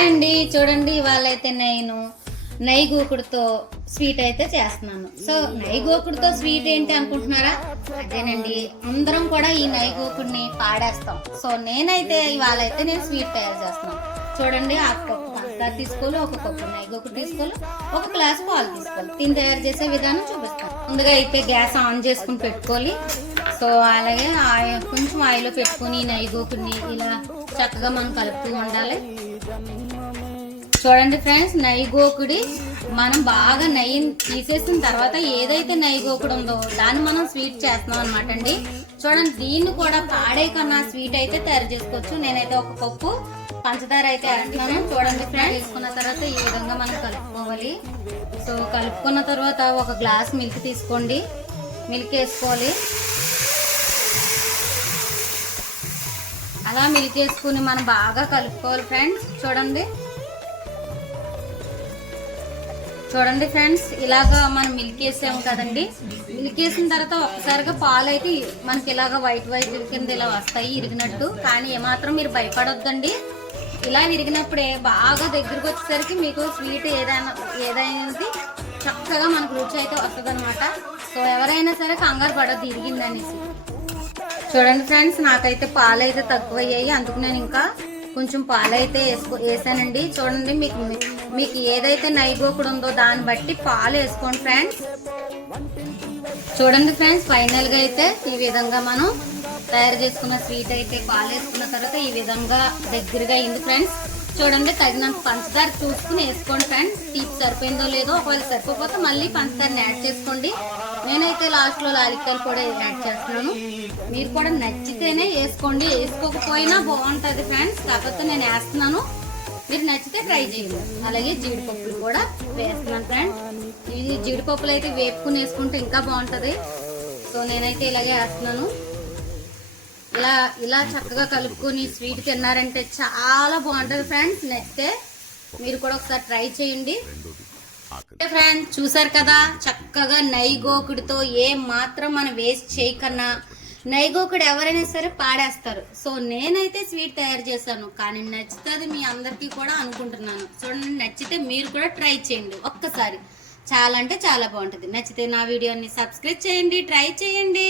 Hi అండి, చూడండి ఇవాళ అయితే నేను నెయ్యి గోకుడుతో స్వీట్ అయితే చేస్తున్నాను. సో నెయ్యి గోకుడుతో స్వీట్ ఏంటి అనుకుంటున్నారా? అదేనండి, అందరం కూడా ఈ నెయ్యి గోకుడిని పాడేస్తాం. సో నేనైతే ఇవాళ అయితే నేను స్వీట్ తయారు చేస్తున్నాను. చూడండి, ఆ కప్పు పంచదార తీసుకోవాలి, ఒక కప్పు నెయ్యి గోకుడు తీసుకోవాలి, ఒక గ్లాస్ పాలు తీసుకోవాలి. దీన్ని తయారు చేసే విధానం చూపిస్తాను. ముందుగా అయితే గ్యాస్ ఆన్ చేసుకుని పెట్టుకోవాలి. సో అలాగే కొంచెం ఆయిల్ పెట్టుకుని నెయ్యి గోకుడిని ఇలా చక్కగా మనం కలుపుతూ ఉండాలి. చూడండి ఫ్రెండ్స్, నెయ్యి గోకుడి మనం బాగా నెయ్యిని తీసేసిన తర్వాత ఏదైతే నెయ్యి గోకుడు ఉందో దాన్ని మనం స్వీట్ చేస్తున్నాం అనమాట అండి. చూడండి, దీన్ని కూడా పాడే కన్నా స్వీట్ అయితే తయారు చేసుకోవచ్చు. నేనైతే ఒక కప్పు పంచదార అయితే వేస్తున్నాను. చూడండి ఫ్రెండ్స్, వేసుకున్న తర్వాత ఈ విధంగా మనం కలుపుకోవాలి. సో కలుపుకున్న తర్వాత ఒక గ్లాస్ మిల్క్ తీసుకోండి. మిల్క్ వేసుకోవాలి. అలా మిల్క్ వేసుకుని మనం బాగా కలుపుకోవాలి ఫ్రెండ్స్. చూడండి ఫ్రెండ్స్, ఇలాగా మనం మిల్క్ వేసాము కదండి. మిల్క్ వేసిన తర్వాత ఒకసారిగా పాలు అయితే మనకి ఇలాగ వైట్ కింద ఇలా వస్తాయి ఇరిగినట్టు. కానీ ఏమాత్రం మీరు భయపడొద్దండి. ఇలా విరిగినప్పుడే బాగా దగ్గరకు వచ్చేసరికి మీకు స్వీట్ ఏదైనా చక్కగా మనకు రుచి అయితే వస్తుంది అనమాట. సో ఎవరైనా సరే కంగారు పడొద్దు ఇరిగిందనేసి. చూడండి ఫ్రెండ్స్, నాకైతే పాలు అయితే తక్కువ అయ్యాయి, అందుకు నేను ఇంకా కొంచెం పాలు అయితే వేసానండి. చూడండి, మీకు ఏదైతే నెయ్యి గోకుడు ఉందో దాన్ని బట్టి పాలు వేసుకోండి ఫ్రెండ్స్. చూడండి ఫ్రెండ్స్, ఫైనల్ గా అయితే ఈ విధంగా మనం తయారు చేసుకున్న స్వీట్ అయితే పాలు వేసుకున్న తర్వాత ఈ విధంగా దగ్గరగా అయింది ఫ్రెండ్స్. చూడండి, తగినంత పంచదార చూసుకుని వేసుకోండి ఫ్రెండ్స్. తీపి సరిపోయిందో లేదో, ఒకవేళ సరిపోతే మళ్ళీ పంచదారని యాడ్ చేసుకోండి. నేనైతే లాస్ట్ లో లాలిక్కాయలు కూడా యాడ్ చేస్తున్నాను. మీరు కూడా నచ్చితేనే వేసుకోండి, వేసుకోకపోయినా బాగుంటది ఫ్రెండ్స్. కాకపోతే నేను వేస్తున్నాను, మీరు నచ్చితే ట్రై చేయండి. అలాగే జీడిపప్పులు కూడా వేస్తున్నాను ఫ్రెండ్స్. ఇది జీడిపప్పులు అయితే వేపుకుని వేసుకుంటే ఇంకా బాగుంటది. సో నేనైతే ఇలాగే వేస్తున్నాను. ఇలా చక్కగా కలుపుకొని స్వీట్ తిన్నారంటే చాలా బాగుంటది ఫ్రెండ్స్. నచ్చితే మీరు కూడా ఒకసారి ట్రై చేయండి ఫ్రెండ్స్. చూసారు కదా, చక్కగా నెయ్యి గోకుడితో ఏ మాత్రం మనం వేస్ట్ చేయకన్నా నెయ్యి గోకుడు ఎవరైనా సరే పాడేస్తారు. సో నేనైతే స్వీట్ తయారు చేశాను, కానీ నచ్చుతుంది మీ అందరికీ కూడా అనుకుంటున్నాను. చూడండి, నచ్చితే మీరు కూడా ట్రై చేయండి ఒక్కసారి. చాలా అంటే చాలా బాగుంటుంది. నచ్చితే నా వీడియోని సబ్స్క్రైబ్ చేయండి, ట్రై చేయండి.